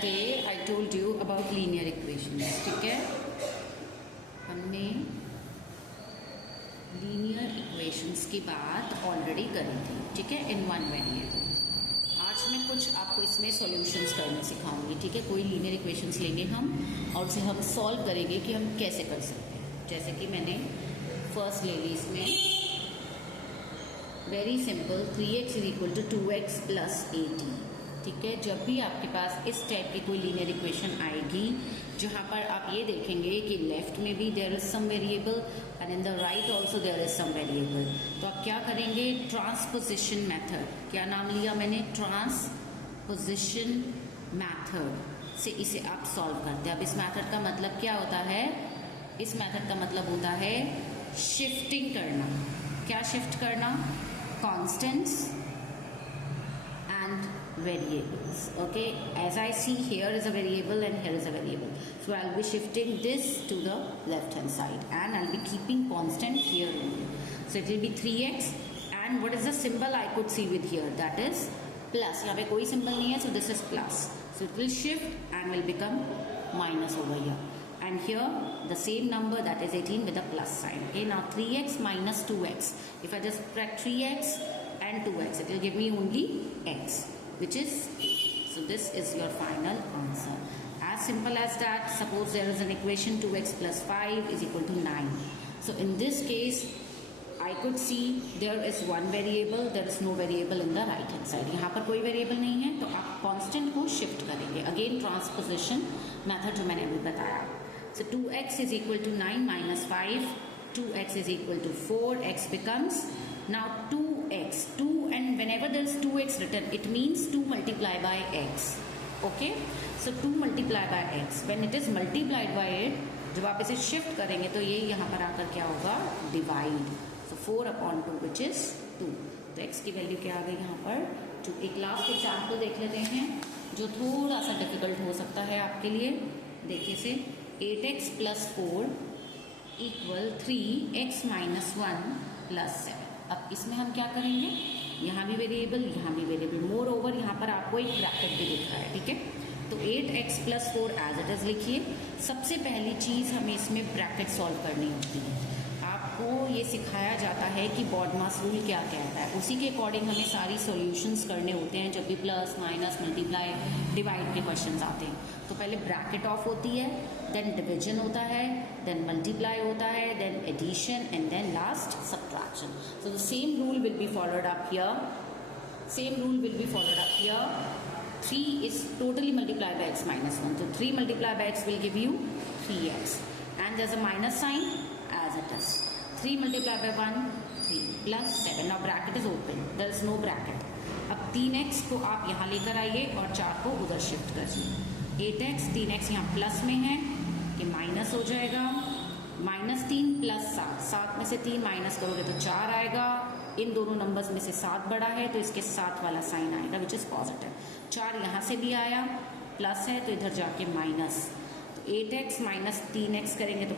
that day I told you about linear equations. ठीक है, हमने लीनियर इक्वेशंस की बात ऑलरेडी करी थी. ठीक है, इन वन वेरिएबल. आज मैं कुछ आपको इसमें सॉल्यूशंस करने सिखाऊंगी. ठीक है, कोई लीनियर इक्वेशंस लेंगे हम और उसे हम सॉल्व करेंगे कि हम कैसे कर सकते हैं. जैसे कि मैंने फर्स्ट ले ली इसमें, very simple, 3x is equal to 2x plus 80. ठीक है, जब भी आपके पास इस टाइप की कोई लीनियर इक्वेशन आएगी जहाँ पर आप ये देखेंगे कि लेफ्ट में भी there is some variable and in the right also there is some variable, तो आप क्या करेंगे, ट्रांसपोजिशन मेथड. क्या नाम लिया मैंने, ट्रांसपोजिशन मेथड से इसे आप सॉल्व करते हैं. अब इस मेथड का मतलब क्या होता है, इस मेथड का मतलब होता है शिफ्टिंग करना. क्या शिफ्ट करना, constants and variables. Okay, as I see, here is a variable and here is a variable, so I'll be shifting this to the left hand side and I'll be keeping constant here only. So it will be 3x and what is the symbol I could see with here, that is plus. यहाँ पे कोई symbol नहीं है, so this is plus, so it will shift and will become minus over here, and here the same number, that is 18, with a plus sign. Okay, now 3x minus 2x, if I just subtract 3x and 2x, it will give me only x, which is, so this is your final answer. As simple as that. Suppose there is an equation 2x plus 5 is equal to 9. So in this case I could see there is one variable, there is no variable in the right hand side. यहाँ पर कोई variable नहीं है, तो आप constant को shift करेंगे. Again transposition method जो मैंने अभी बताया. So 2x is equal to 9 minus 5, 2x is equal to 4, x becomes now 2x, 2, and whenever there is 2x written, it means 2 multiplied by x. Okay, so 2 multiplied by x, when it is multiplied by it, जब आप इसे shift करेंगे तो ये यहाँ पर आकर क्या होगा, divide. So 4 upon 2 which is 2. तो x की वैल्यू क्या आ गई यहाँ पर 2. एक लास्ट एग्जाम्पल देख लेते हैं जो थोड़ा सा डिफिकल्ट हो सकता है आपके लिए. देखिए से, 8x plus 4 equal 3x minus 1 plus 7. अब इसमें हम क्या करेंगे, यहाँ भी वेरिएबल, यहाँ भी वेरिएबल, मोर ओवर यहाँ पर आपको एक ब्रैकेट भी दिख रहा है. ठीक है, तो 8x plus 4 as it is लिखिए. सबसे पहली चीज़ हमें इसमें ब्रैकेट सॉल्व करनी होती है. आपको ये सिखाया जाता है कि बॉडमास रूल क्या कहता है, उसी के अकॉर्डिंग हमें सारी सॉल्यूशंस करने होते हैं जब भी प्लस माइनस मल्टीप्लाई डिवाइड के क्वेश्चंस आते हैं. तो पहले ब्रैकेट ऑफ होती है, देन डिवीजन होता है, देन मल्टीप्लाई होता है, then addition and then last subtraction. So the same rule will be followed up here. Same rule will be followed up here. 3 is totally multiplied by x minus 1. So 3 multiplied by x will give you 3x. And there's a minus sign as it is. 3 multiplied by 1, 3 plus 7. Now bracket is open. There is no bracket. अब 3x को आप यहाँ लेकर आइए और 4 को उधर shift करिए. 8x, 3x यहाँ प्लस में है कि माइनस हो जाएगा. माइनस 3 प्लस 7, 7 में से 3 माइनस करोगे तो 4 आएगा. इन दोनों नंबर्स में से 7 बड़ा है तो इसके साथ वाला साइन आएगा विच इज़ पॉजिटिव. 4 यहाँ से भी आया, प्लस है तो इधर जाके माइनस. तो 8x माइनस 3x करेंगे तो